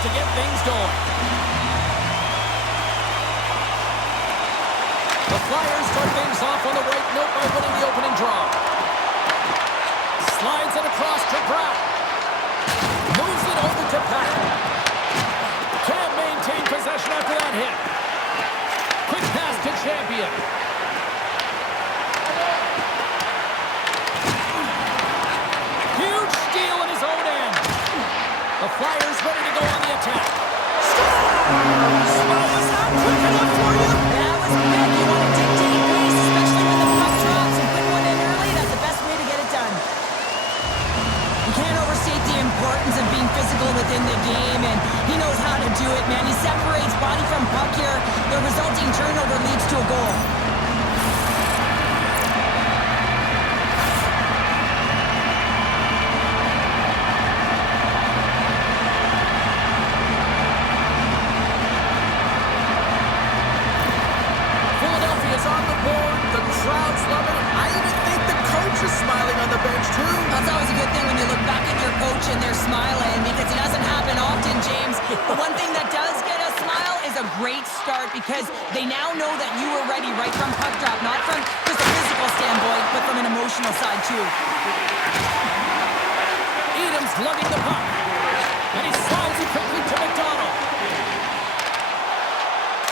to get things going. The Flyers start things off on the right note by winning the opening draw. Slides it across to Brown. Moves it over to Pat. Can't maintain possession after that hit. Quick pass to Champion. Huge steal in his own end. The Flyers ready to go on the attack. Well, was that quick enough for you? That was big. You want to dictate pace, especially when the puck drops and put one in early. That's the best way to get it done. You can't overstate the importance of being physical within the game, and he knows how to do it, man. He separates body from puck here. The resulting turnover leads to a goal. Philadelphia's on the board. The crowd's loving it. I even think the coach is smiling on the bench, too. That's always a good thing when you look back at your coach and they're smiling, because it doesn't happen often, James. The one thing that does get a smile is a great start, because they now know that you were ready right from puck drop, not from just a physical standpoint, but from an emotional side, too. Edam's lugging the puck. And he slides it quickly to McDonald.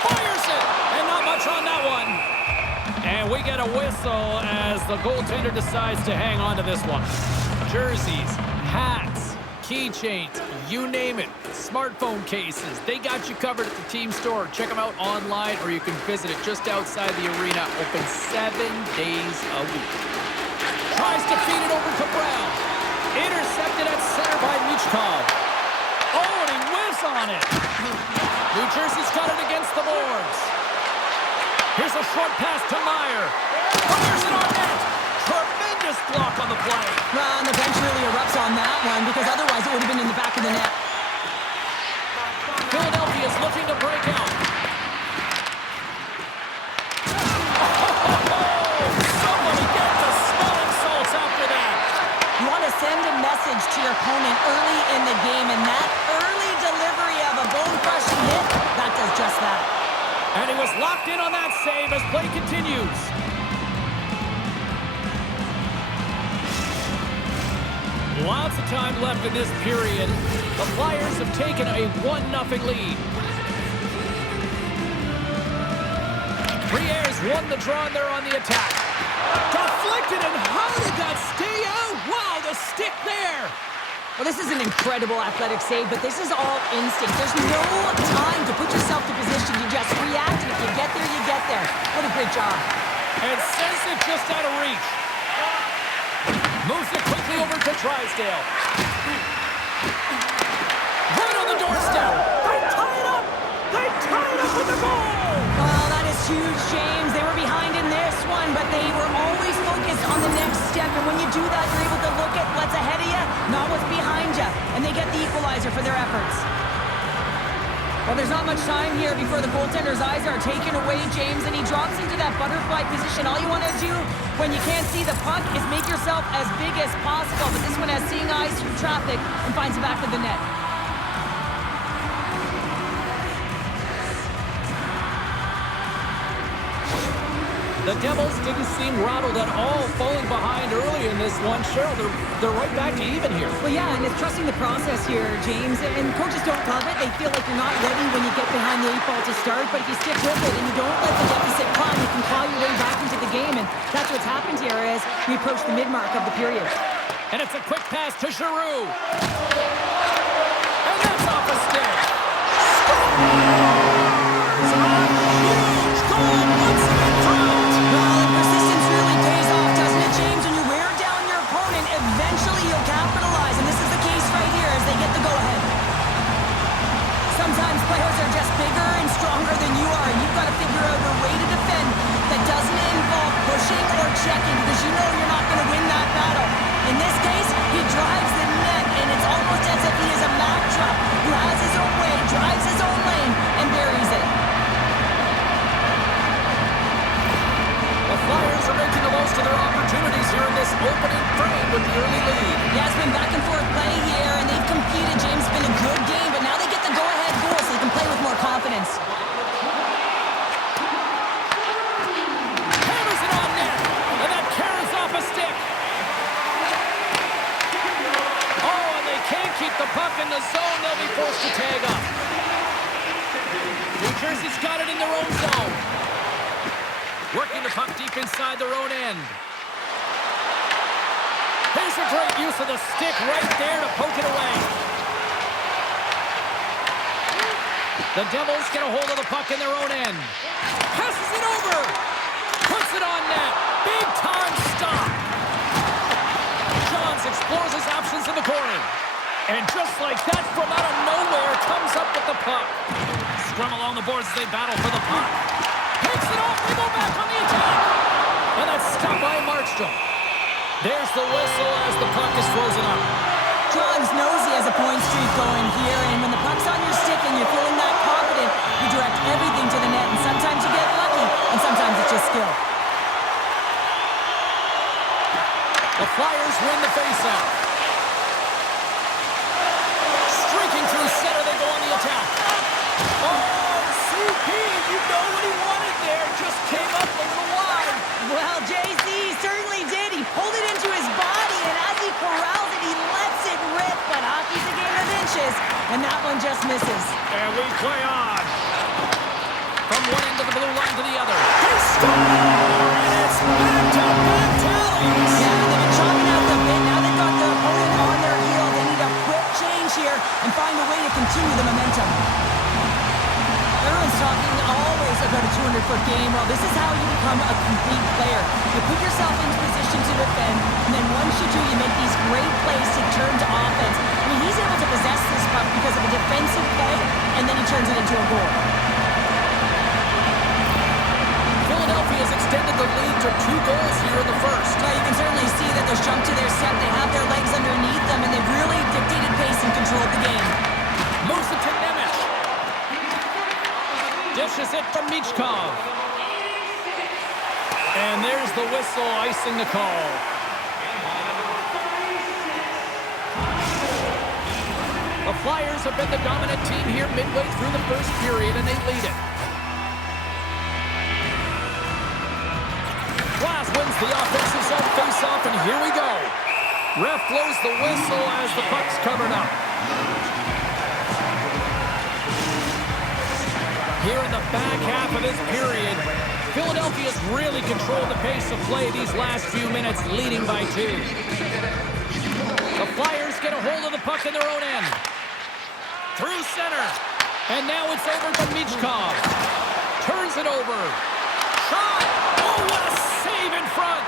Fires it! And not much on that one. And we get a whistle as the goaltender decides to hang on to this one. Jerseys, hats, keychains, you name it. Smartphone cases, they got you covered at the team store. Check them out online, or you can visit it just outside the arena. Open 7 days a week. Tries to feed it over to Brown. Intercepted at center by Michkov. Oh, and he whiffs on it. New Jersey's got it against the boards. Here's a short pass to Meyer. Fires it on net. Tremendous block on the play. Well, and the bench really erupts on that one, because otherwise it would have been in the back of the net. Philadelphia's looking to break out. Somebody get the smelling salts after that. You want to send a message to your opponent early in the game, and that early delivery of a bone-crushing hit, that does just that. And he was locked in on that save as play continues. Lots of time left in this period. The Flyers have taken a 1-0 lead. Briere's won the draw and they're on the attack. Deflected, and how did that stay out? Wow, the stick there. Well, this is an incredible athletic save, but this is all instinct. There's no time to put yourself to position. You just react, and if you get there, you get there. What a great job. And sends it just out of reach. Moves it quickly over to Drysdale. Right on the doorstep. They tie it up. They tie it up with the goal. Well, that is huge, James. They were behind in this one, but they were always focused on the next step. And when you do that, you're able to look at what's ahead of you, not what's behind you. And they get the equalizer for their efforts. Well, there's not much time here before the goaltender's eyes are taken away, James, and he drops into that butterfly position. All you want to do when you can't see the puck is make yourself as big as possible. But this one has seeing eyes through traffic and finds the back of the net. The Devils didn't seem rattled at all, falling behind early in this one. Cheryl, they're right back to even here. Well, yeah, and it's trusting the process here, James. And coaches don't love it. They feel like you're not ready when you get behind the 8 ball to start. But if you stick with it and you don't let the deficit climb, you can claw your way back into the game. And that's what's happened here as we approach the mid-mark of the period. And it's a quick pass to Giroux. And that's off a stick. Scores! A huge goal puts them in front. Well, and persistence really pays off, doesn't it, James? When you wear down your opponent, eventually you'll capitalize. And this is the case right here as they get the go-ahead. Sometimes players are just bigger and stronger than you are, and you've got to figure out a way to defend that doesn't involve pushing or checking, because you know you're not going to win that battle. In this case, he drives the net, and it's almost as if he is a Mack truck who has his own way, drives his own lane, and buries it. The Flyers are making the most of their opportunities here in this opening frame with the early lead. Yeah, it's been back and forth play here, and they've competed, James. It's been a good game, but now they get the goal offense. Hammers it on net, and that carries off a stick. Oh, and they can't keep the puck in the zone. They'll be forced to tag up. New Jersey's got it in their own zone. Working the puck deep inside their own end. Here's a great use of the stick right there to poke it away. The Devils get a hold of the puck in their own end. Passes it over. Puts it on net. Big time stop. Johns explores his options in the corner. And just like that, from out of nowhere, comes up with the puck. Scrum along the boards as they battle for the puck. Takes it off. They go back on the attack. And that's stopped by Markstrom. There's the whistle as the puck is frozen up. Johns knows he has a point streak going here, and when the puck's on your stick and you're feeling that confident, you direct everything to the net, and sometimes you get lucky, and sometimes it's just skill. The Flyers win the faceoff. Streaking through center, they go on the attack. Oh, CP, you know what he wanted there. Just came up a little wide. Well, JC certainly did. He pulled it into his body, and as he corrals it, he lets it rip. But hockey's a game of inches, and that one just misses. And we play on. From one end of the blue line to the other. He scores! And it's back-to-back tallies. Yeah, they've been chopping out the bit. Now they've got the opponent on their heel. They need a quick change here and find a way to continue the momentum. Everyone's talking always about a 200-foot game. Well, this is how you become a complete player. You put yourself into position to defend, and then once you do, you make these great plays to turn to offense. I mean, he's able to possess this puck because of a defensive play, and then he turns it into a goal. Philadelphia has extended the lead to 2 goals here in the first. Well, you can certainly see that they've jumped to their set. They have their legs underneath them, and they've really dictated pace and controlled the game. Moves it to Nemec. Dishes it from Michkov. And there's the whistle icing the call. The Flyers have been the dominant team here midway through the first period, and they lead it. Glass wins the offensive zone face-off, and here we go. Ref blows the whistle as the puck's covered up. Here in the back half of this period, Philadelphia's really controlled the pace of play these last few minutes, leading by 2. The Flyers get a hold of the puck in their own end. Through center. And now it's over to Michkov. Turns it over. Shot! Oh, what a save in front!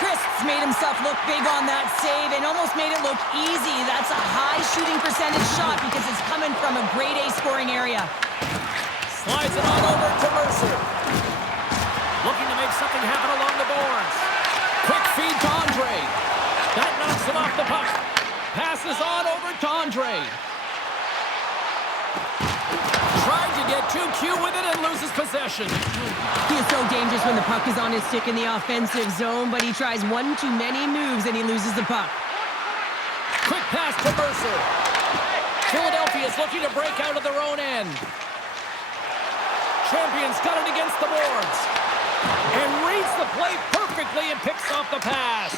Chris made himself look big on that save and almost made it look easy. That's a high shooting percentage shot because it's coming from a grade A scoring area. Slides it on over to Mercer. Looking to make something happen along the boards. Quick feed to Andre. That knocks him off the puck. Passes on over to Andre. Tried to get too cute with it and loses possession. He is so dangerous when the puck is on his stick in the offensive zone, but he tries one too many moves and he loses the puck. Quick pass to Mercer. Philadelphia is looking to break out of their own end. Champions got it against the boards. And reads the play perfectly and picks off the pass.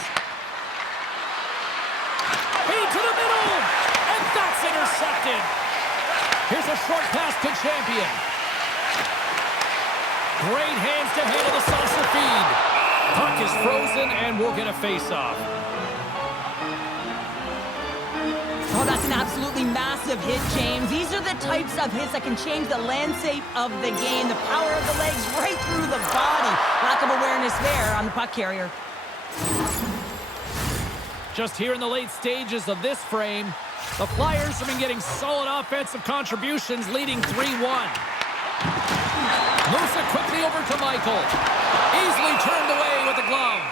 Feed to the middle. And that's intercepted. Here's a short pass to Champion. Great hands to head of the saucer feed. Puck is frozen and we'll get a face-off. Oh, that's an absolutely massive hit, James. These are the types of hits that can change the landscape of the game. The power of the legs right through the body. Lack of awareness there on the puck carrier. Just here in the late stages of this frame, the Flyers have been getting solid offensive contributions, leading 3-1. Moves it quickly over to Michael. Easily turned away with the glove.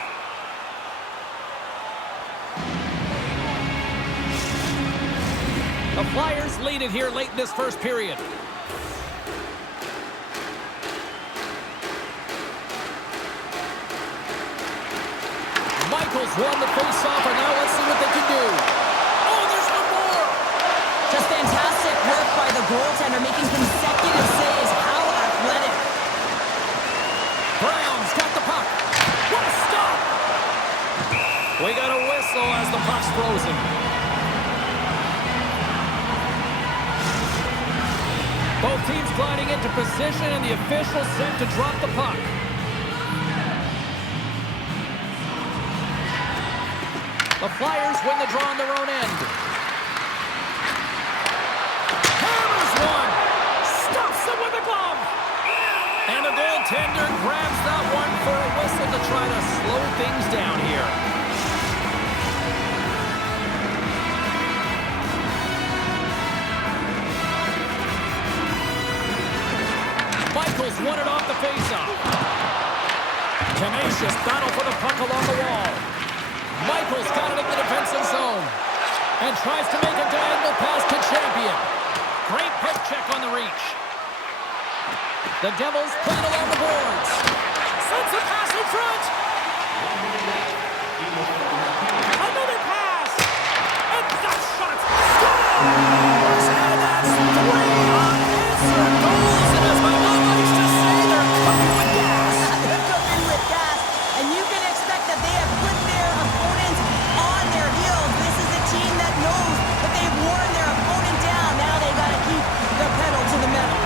The Flyers lead it here late in this first period. Michaels won the face-off, and now let's see what they can do. Oh, there's one more! Just fantastic work by the goaltender, making consecutive saves. frozen. Both teams gliding into position, and the official set to drop the puck. The Flyers win the draw on their own end. Hammers one! Stuffs it with a glove! And the goaltender grabs that one for a whistle to try to slow things down here. Michaels won it off the faceoff. Tenacious battle for the puck along the wall. Michaels got it in the defensive zone and tries to make a diagonal pass to Champion. Great poke check on the reach. The Devils play it along the boards. Sends a pass in front. Another pass. And that shot scores! And that's 3 unanswered goals. And as my mom likes to say, they're cooking with gas. They're cooking with gas. And you can expect that they have put their opponents on their heels. This is a team that knows that they've worn their opponent down. Now they got to keep the pedal to the metal.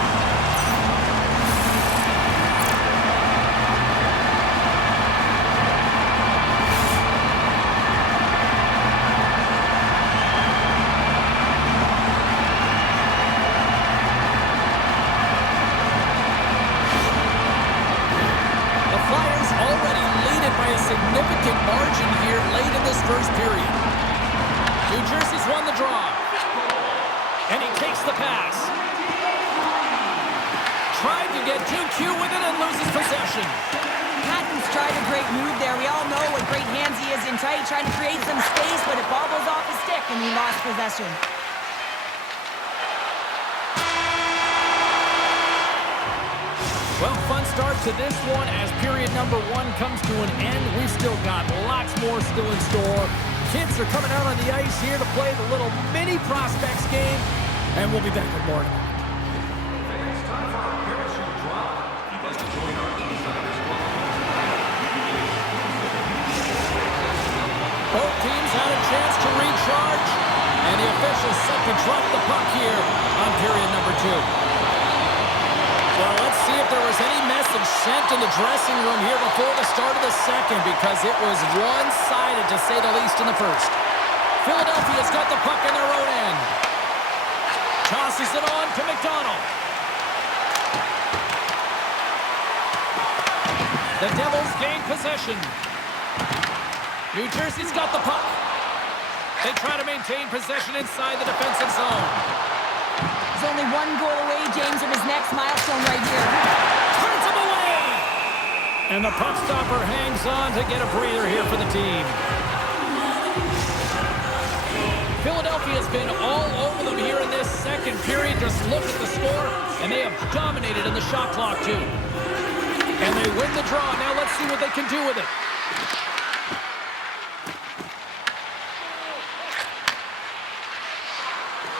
Significant margin here late in this first period. New Jersey's won the draw. And he takes the pass. Tried to get too cute with it and loses possession. Patton's tried a great move there. We all know what great hands he is in tight, trying to create some space, but it bobbles off his stick and he lost possession. Well, fun start to this one as period number 1 comes to an end. We've still got lots more still in store. Kids are coming out on the ice here to play the little mini prospects game, and we'll be back with more. It's time for our parachute drop. If you'd like to join our Insiders Club. Both teams had a chance to recharge, and the officials set to drop the puck here on period number 2. Well, let's see if there was any message sent in the dressing room here before the start of the second, because it was one-sided, to say the least, in the first. Philadelphia's got the puck in their own end. Tosses it on to McDonald. The Devils gain possession. New Jersey's got the puck. They try to maintain possession inside the defensive zone. He's only 1 goal away, James, from his next milestone right here. Turns him away! And the puck stopper hangs on to get a breather here for the team. Philadelphia's been all over them here in this second period. Just look at the score, and they have dominated in the shot clock, too. And they win the draw. Now let's see what they can do with it.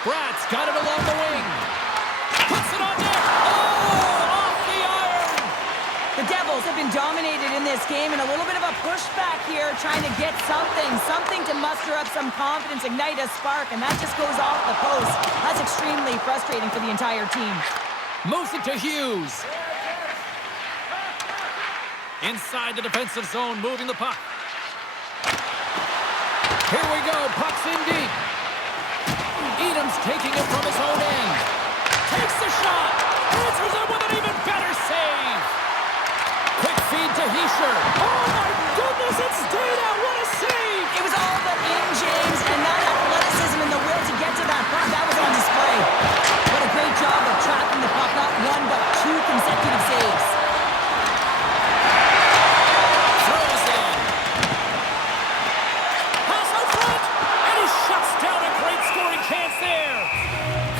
Brad's got it along the wing. Puts it on net. Oh, off the iron. The Devils have been dominated in this game, and a little bit of a pushback here, trying to get something to muster up some confidence, ignite a spark, and that just goes off the post. That's extremely frustrating for the entire team. Moves it to Hughes. Inside the defensive zone, moving the puck. Here we go, puck's in deep. Edam's taking it from his own end. Takes the shot. Answers it with an even better save. Quick feed to Hischier. Oh, my goodness, it stayed out. What a save. It was all but in, James, and that athleticism and the will to get to that puck, that was on display. What a great job of tracking the puck, not 1 but 2 consecutive saves. Throws in. Pass out front, and he shuts down a great scoring chance there.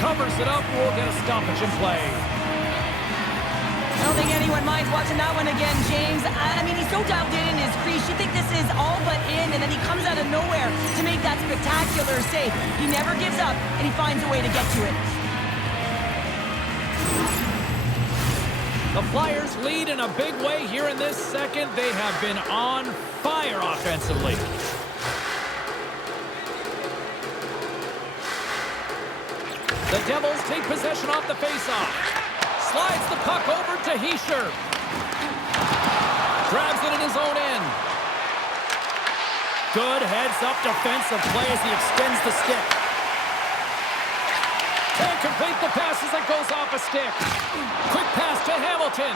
Covers it up, we'll get a stoppage in play. I don't think anyone minds watching that one again, James. I mean, he's so dialed in his crease. You think this is all but in, and then he comes out of nowhere to make that spectacular save. He never gives up, and he finds a way to get to it. The Flyers lead in a big way here in this second. They have been on fire offensively. The Devils take possession off the faceoff. Slides the puck over to Heischer. Grabs it in his own end. Good heads-up defensive play as he extends the stick. Can't complete the pass as it goes off a stick. Quick pass to Hamilton.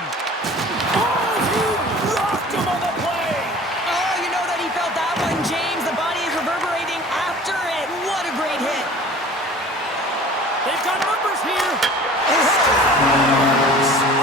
Oh, he rocked him on the play. Oh, you know that he felt that one, James. The body is reverberating after it. What a great hit. They've got numbers here.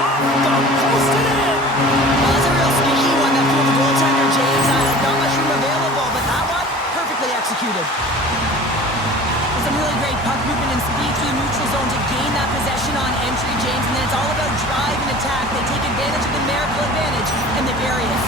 Off the post and in. Well, that's a real sneaky one that fooled the goaltender, James. Not much room available, but that one, perfectly executed. There's some really great puck movement and speed through the neutral zone to gain that possession on entry, James, and then it's all about drive and attack. They take advantage of the numerical advantage, and they bury it.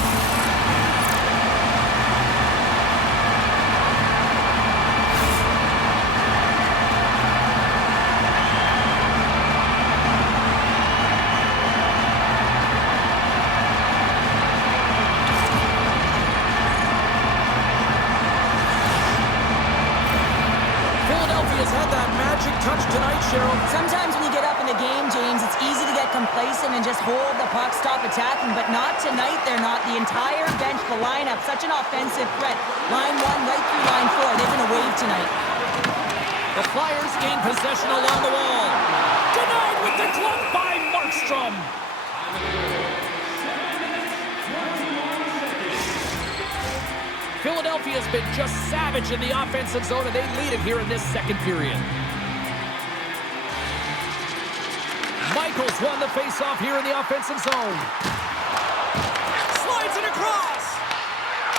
Sometimes when you get up in the game, James, it's easy to get complacent and just hold the puck, stop attacking, but not tonight. They're not. The entire bench, the lineup, such an offensive threat. Line 1 right through line 4. They're going to wave tonight. The Flyers gain possession along the wall. Denied with the glove by Markstrom. Philadelphia's been just savage in the offensive zone, and they lead it here in this second period. Michaels won the faceoff here in the offensive zone. Slides it across.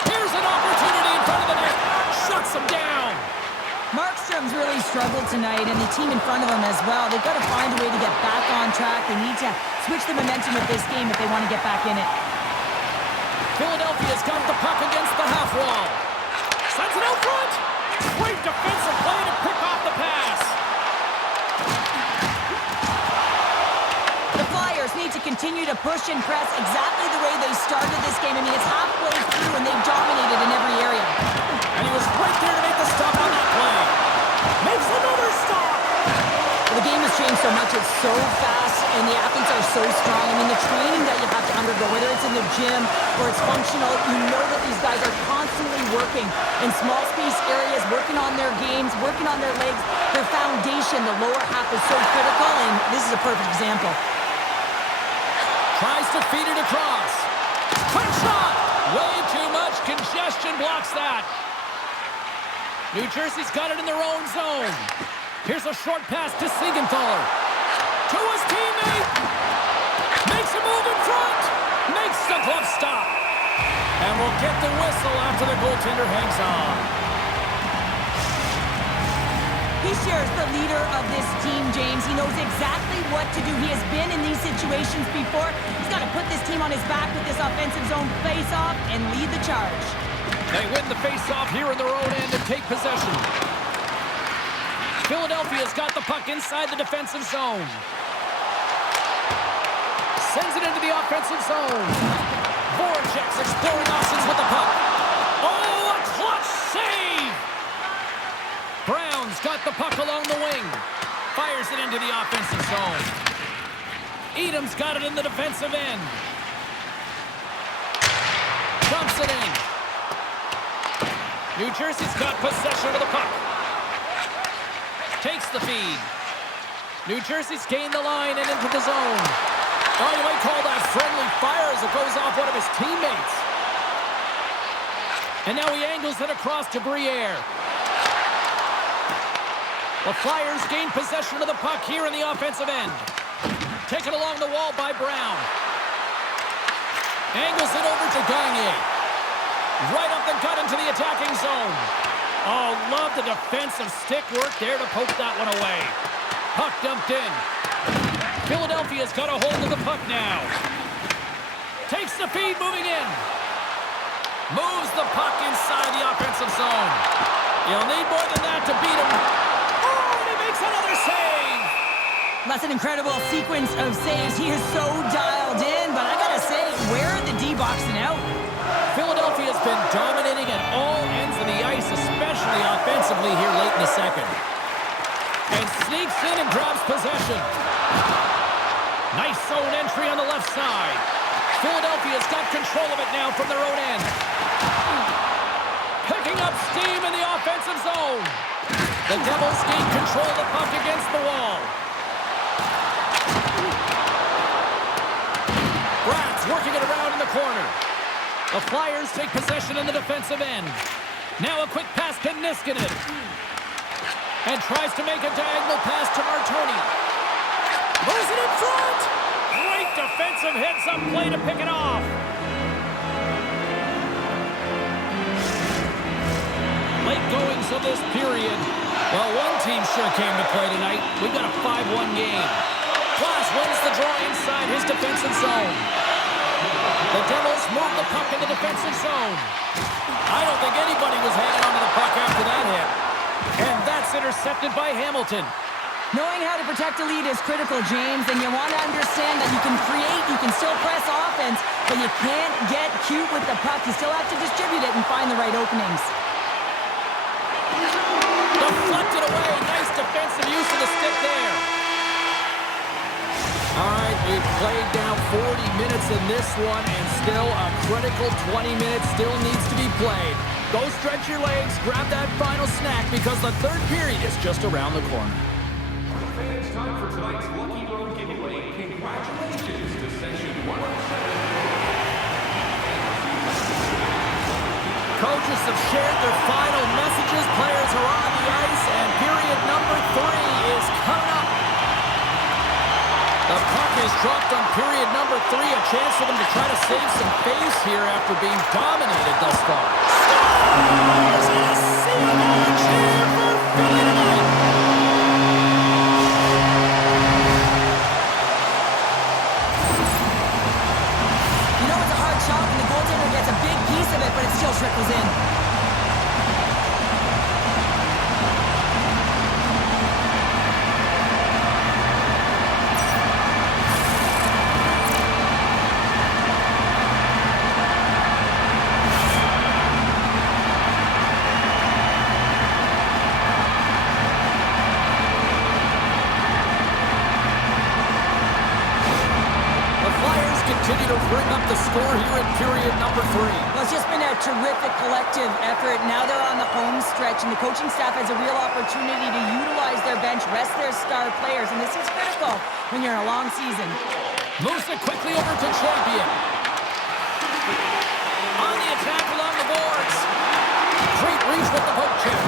Here's an opportunity in front of the net. Shuts him down. Markstrom's really struggled tonight, and the team in front of him as well. They've got to find a way to get back on track. They need to switch the momentum of this game if they want to get back in it. Philadelphia's got the puck against the half wall. Sends it out front. Great defensive play to pick off the pass. The Flyers need to continue to push and press exactly the way they started this game. I mean, it's halfway through, and they've dominated in every area. And he was right there to make the stop on that play. Makes another stop. The game has changed so much. It's so fast, and the athletes are so strong. I mean, the training that you have to undergo, whether it's in the gym or it's functional, you know that these guys are constantly working in small space areas, working on their games, working on their legs. Their foundation, the lower half, is so critical, and this is a perfect example. Tries to feed it across. Quick shot! Way too much congestion blocks that. New Jersey's got it in their own zone. Here's a short pass to Siegenthaler. To his teammate. Makes a move in front. Makes the glove stop. And we'll get the whistle after the goaltender hangs on. He shares the leader of this team, James. He knows exactly what to do. He has been in these situations before. He's got to put this team on his back with this offensive zone face-off and lead the charge. They win the face-off here in their own end and take possession. Philadelphia's got the puck inside the defensive zone. Sends it into the offensive zone. Voracek's exploring options with the puck. Oh, a clutch save! Brown's got the puck along the wing. Fires it into the offensive zone. Edam's got it in the defensive end. Dumps it in. New Jersey's got possession of the puck. Takes the feed. New Jersey's gained the line and into the zone. Oh, you might call that friendly fire as it goes off one of his teammates. And now he angles it across to Briere. The Flyers gain possession of the puck here in the offensive end. Taken along the wall by Brown. Angles it over to Gagne. Right up the gut into the attacking zone. Oh, love the defensive stick work there to poke that one away. Puck dumped in. Philadelphia's got a hold of the puck now. Takes the feed, moving in. Moves the puck inside the offensive zone. You'll need more than that to beat him. Oh, and he makes another save. That's an incredible sequence of saves. He is so dialed in, but I gotta say, where are the D-boxing out? Philadelphia's been dominating at all ends of the ice, especially offensively here late in the second. And sneaks in and grabs possession. Nice zone entry on the left side. Philadelphia's got control of it now from their own end. Picking up steam in the offensive zone. The Devils gain control of the puck against the wall. Brad's working it around in the corner. The Flyers take possession in the defensive end. Now a quick pass to Niskanen. And tries to make a diagonal pass to Martoni. Moves it in front! Great defensive heads-up play to pick it off. Late goings of this period. Well, one team sure came to play tonight. We've got a 5-1 game. Klaas wins the draw inside his defensive zone. The Devils move the puck in the defensive zone. I don't think anybody was hanging onto the puck after that hit. And that's intercepted by Hamilton. Knowing how to protect a lead is critical, James, and you want to understand that you can create, you can still press offense, but you can't get cute with the puck. You still have to distribute it and find the right openings. Deflected away. Nice defensive use of the stick there. All right, we've played down 40 minutes in this one, and still a critical 20 minutes still needs to be played. Go stretch your legs, grab that final snack, because the third period is just around the corner. Fans, time for tonight's Lucky Road giveaway. Congratulations to Section 107. Coaches have shared their final messages. Players are on the ice, and period number 3 is coming up. The puck is dropped on period number 3. A chance for them to try to save some face here after being dominated thus far. Stars and a sea of orange here for Philly tonight. You know it's a hard shot when the goaltender gets a big piece of it, but it still trickles in. Continue to bring up the score here in period number 3. Well, it's just been a terrific collective effort. Now they're on the home stretch, and the coaching staff has a real opportunity to utilize their bench, rest their star players, and this is critical when you're in a long season. Moves it quickly over to Champion. On the attack along the boards. Great reach with the poke check.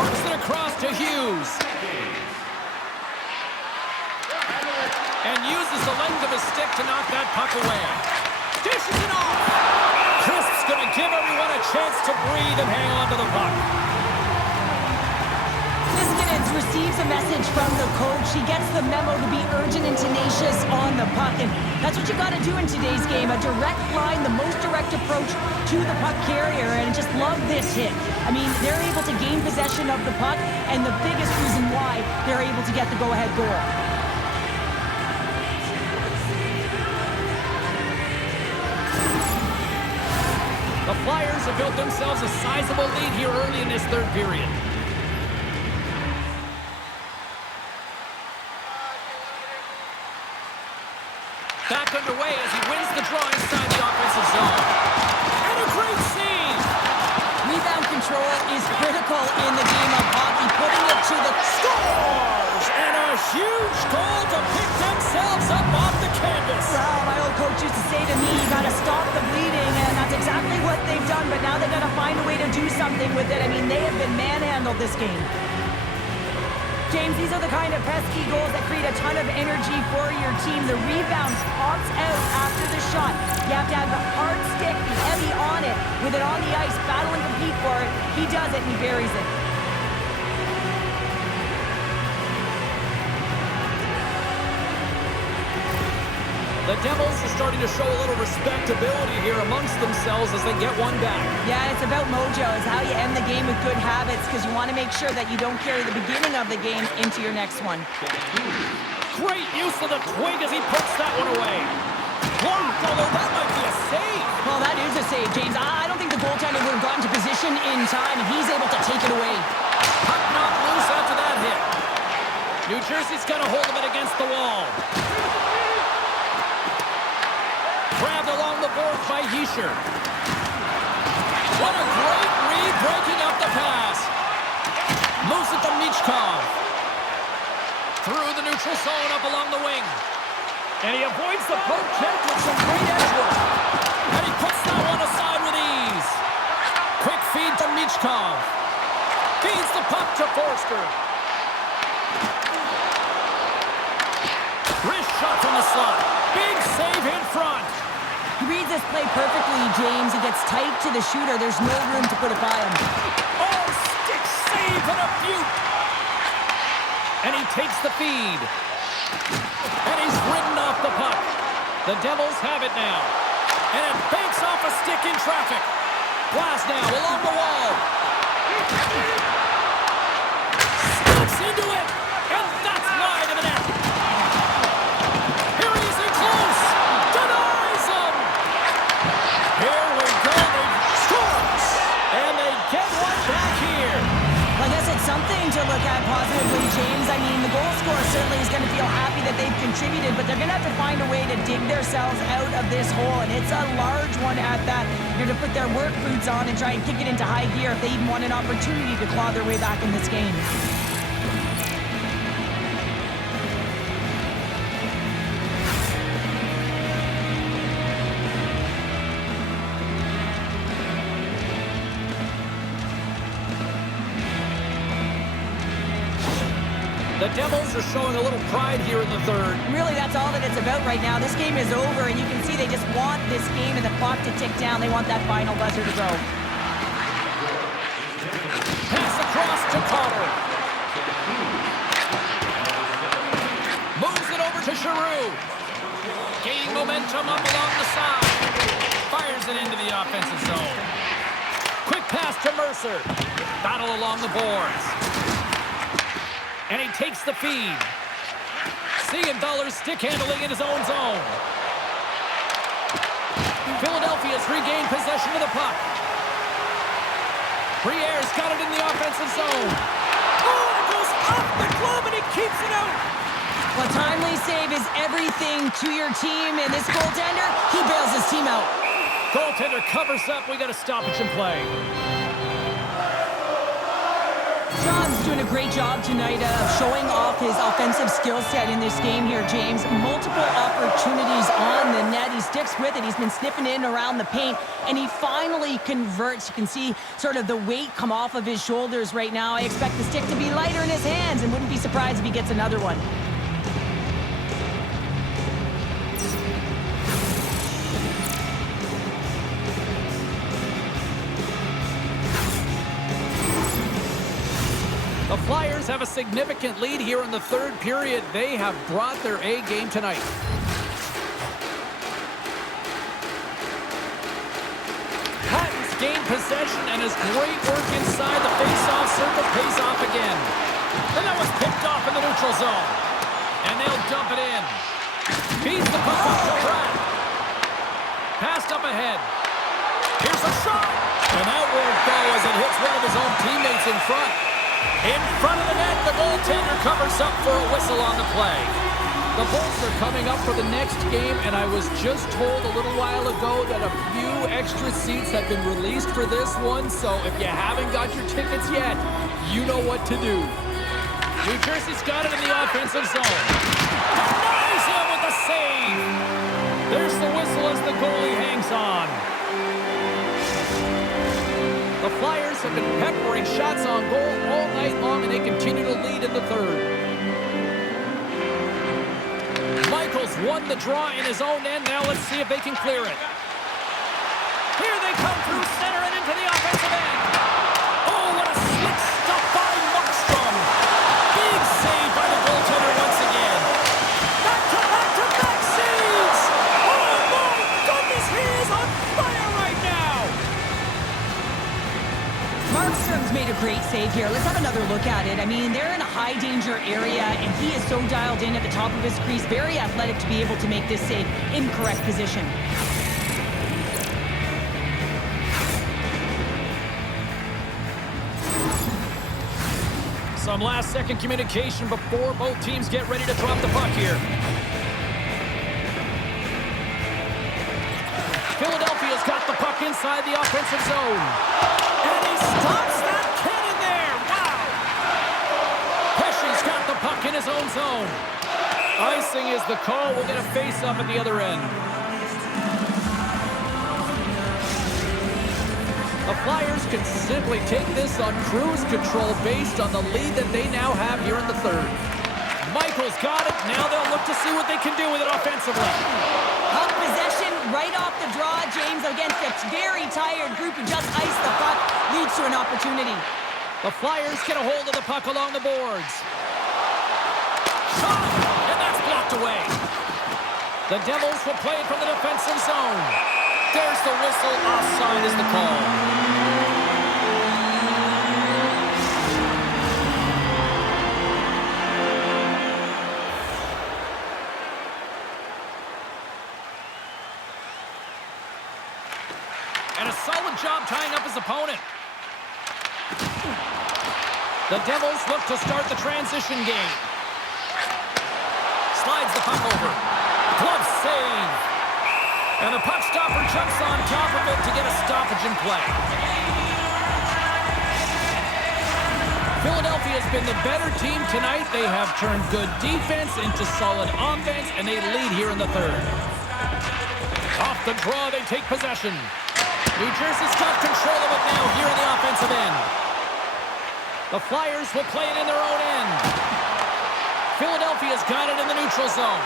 Works it across to Hughes. And uses the length of his stick to knock that puck away. Dishes it off. Crisp's going to give everyone a chance to breathe and hang on to the puck. Niskanen receives a message from the coach. He gets the memo to be urgent and tenacious on the puck, and that's what you got to do in today's game. A direct line, the most direct approach to the puck carrier, and just love this hit. I mean, they're able to gain possession of the puck, and the biggest reason why they're able to get the go-ahead goal. The Flyers have built themselves a sizable lead here early in this third period. Back underway as he wins the draw inside the offensive zone. And a great save! Rebound control is critical in the game of hockey, putting it to the Scores! And a huge goal to pick themselves up off the canvas. Well, my old coach used to say to me, you got to stop the bleeding, and that's exactly what they've done, but now they've got to find a way to do something with it. I mean, they have been manhandled this game. James, these are the kind of pesky goals that create a ton of energy for your team. The rebound pops out after the shot. You have to have the hard stick, be heavy on it, with it on the ice, battle and compete for it. He does it, and he buries it. The Devils are starting to show a little respectability here amongst themselves as they get one back. Yeah, it's about mojo. It's how you end the game with good habits, because you want to make sure that you don't carry the beginning of the game into your next one. Great use of the twig as he puts that one away. Although that might be a save. Well, that is a save, James. I don't think the goaltender would have gotten to position in time, and he's able to take it away. Puck knocked loose after that hit. New Jersey's got a hold of it against the wall. Grabbed along the boards by Hischier. What a great read, breaking up the pass. Moves it to Michkov. Through the neutral zone, up along the wing. And he avoids the poke check with some great edge work. And he puts that one aside with ease. Quick feed to Michkov. Feeds the puck to Forster. Wrist shot from the slot. Big save in front. He reads this play perfectly, James. He gets tight to the shooter. There's no room to put it by him. Oh, stick save and a beaut. And he takes the feed. And he's ridden off the puck. The Devils have it now. And it banks off a stick in traffic. Glass now along the wall. Slips into it. And that's wide of the net. Here he is in close. Denies him. Here we go. They scores. And they get one back here. Well, I guess it's something to look at positively, James. I mean, the goal scorer certainly is going to feel happy that they've contributed, but they're going to have to find a way to dig themselves out of this hole, and it's a large one at that. They're going to put their work boots on and try and kick it into high gear if they even want an opportunity to claw their way back in this game. The Devils are showing a little pride here in the third. Really, that's all that it's about right now. This game is over, and you can see they just want this game and the clock to tick down. They want that final buzzer to go. Pass across to Carter. Moves it over to Giroux. Gaining momentum up along the side. Fires it into the offensive zone. Quick pass to Mercer. Battle along the boards. And he takes the feed. Siegenthaler's stick handling in his own zone. Philadelphia's regained possession of the puck. Briere's got it in the offensive zone. Oh, it goes off the glove and he keeps it out. Well, timely save is everything to your team, and this goaltender, he bails his team out. Goaltender covers up. We got a stoppage in play. John's doing a great job tonight of showing off his offensive skill set in this game here, James. Multiple opportunities on the net. He sticks with it. He's been sniffing in around the paint, and he finally converts. You can see sort of the weight come off of his shoulders right now. I expect the stick to be lighter in his hands, and wouldn't be surprised if he gets another one. The Flyers have a significant lead here in the third period. They have brought their A game tonight. Patton's gained possession and his great work inside the face-off circle pays off again. And that was picked off in the neutral zone. And they'll dump it in. Feeds the puck up to Pratt. Passed up ahead. Here's a shot. And that won't go as it hits one of his own teammates in front. In front of the net, the goaltender covers up for a whistle on the play. The Bolts are coming up for the next game, and I was just told a little while ago that a few extra seats have been released for this one, so if you haven't got your tickets yet, you know what to do. New Jersey's got it in the offensive zone. Denies him with a save. There's the whistle as the goalie hangs on. The Flyers have been peppering shots on goal all night long, and they continue to lead in the third. Michaels won the draw in his own end. Now let's see if they can clear it. Here they come through center and into the offensive end. Oh, what a slick stuff by Markstrom. Big save by the goaltender once again. Back-to-back saves. Oh, my goodness, he is on fire right now. Markstrom's made a great save here. Let's have another look at it. I mean, they're in a high-danger area, and he is so dialed in at the top of his crease. Very athletic to be able to make this save in correct position. Some last-second communication before both teams get ready to drop the puck here. Philadelphia's got the puck inside the offensive zone. And he stops that cannon there. Wow. Pesci's got the puck in his own zone. Icing is the call. We'll get a face-off at the other end. The Flyers can simply take this on cruise control based on the lead that they now have here in the third. Michael's got it. Now they'll look to see what they can do with it offensively. Puck possession right off the draw, James, against a very tired group who just iced the puck, leads to an opportunity. The Flyers get a hold of the puck along the boards. Shot! And that's blocked away. The Devils will play it from the defensive zone. There's the whistle. Offside is the call. And a solid job tying up his opponent. The Devils look to start the transition game. Slides the puck over. Glove save. And the puck stopper jumps on top of it to get a stoppage in play. Philadelphia has been the better team tonight. They have turned good defense into solid offense, and they lead here in the third. Off the draw, they take possession. New Jersey's got control of it now here in the offensive end. The Flyers will play it in their own end. Philadelphia's got it in the neutral zone.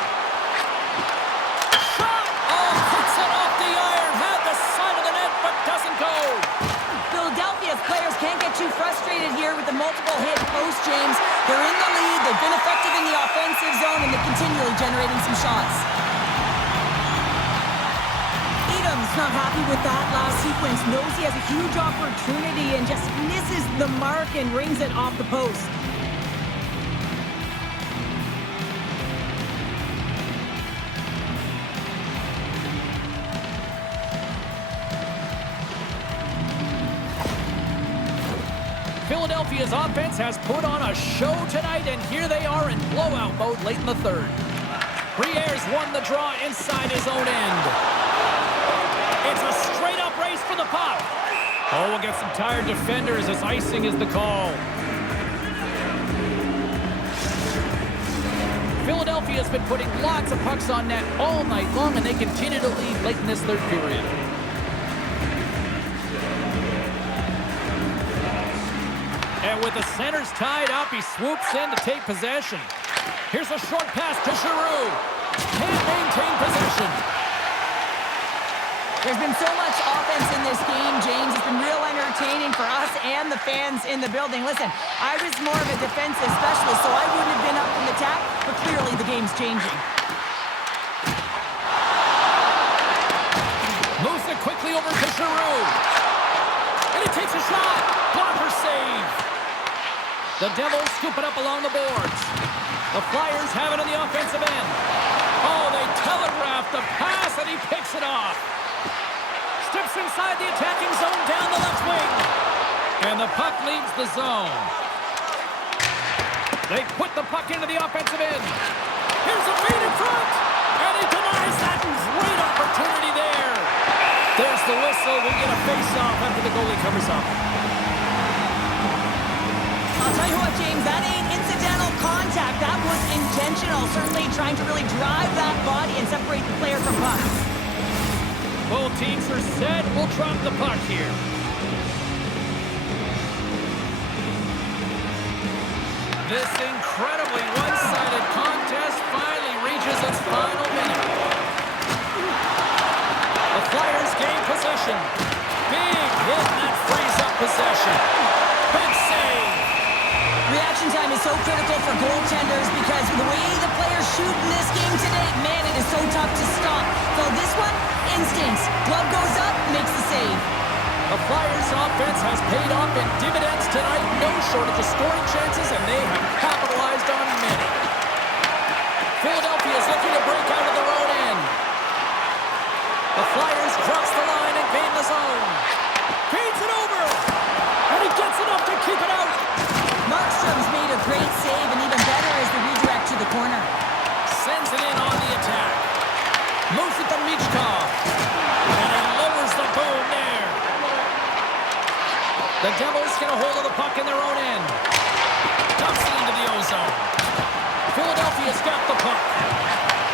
Philadelphia's players can't get too frustrated here with the multiple hit post, James. They're in the lead, they've been effective in the offensive zone, and they're continually generating some shots. Edom's not happy with that last sequence. Knows he has a huge opportunity and just misses the mark and rings it off the post. Philadelphia's offense has put on a show tonight, and here they are in blowout mode late in the third. Briere's won the draw inside his own end. It's a straight-up race for the puck. Oh, we'll get some tired defenders as icing is the call. Philadelphia's been putting lots of pucks on net all night long, and they continue to lead late in this third period. And with the centers tied up, he swoops in to take possession. Here's a short pass to Giroux. Can't maintain possession. There's been so much offense in this game, James. It's been real entertaining for us and the fans in the building. Listen, I was more of a defensive specialist, so I wouldn't have been up in the attack, but clearly the game's changing. Moves it quickly over to Giroux. And he takes a shot. Blocker save. The Devils scoop it up along the boards. The Flyers have it on the offensive end. Oh, they telegraph the pass, and he picks it off. Steps inside the attacking zone down the left wing. And the puck leaves the zone. They put the puck into the offensive end. Here's a feed in front. And he denies that. Great opportunity there. There's the whistle. We get a face-off after the goalie covers up. I'll tell you what, James, that ain't incidental contact. That was intentional. Certainly trying to really drive that body and separate the player from puck. Both teams are set. We'll drop the puck here. This incredibly one-sided contest finally reaches its final minute. The Flyers gain possession. Big hit, and that frees up possession. Big save. Reaction time is so critical for goaltenders because the way the players shoot in this game today, man, it is so tough to stop. So this one, instincts. Glove goes up, makes the save. The Flyers' offense has paid off in dividends tonight. No shortage of scoring chances, and they have capitalized on many. Philadelphia is looking to break out of their own end. The Flyers cross the line and gain the zone. Feeds it over, and he gets enough to keep it out. Markstrom's made a Michkov. And he lowers the boom there. The Devils get a hold of the puck in their own end. Dumps it into the ozone. Philadelphia's got the puck.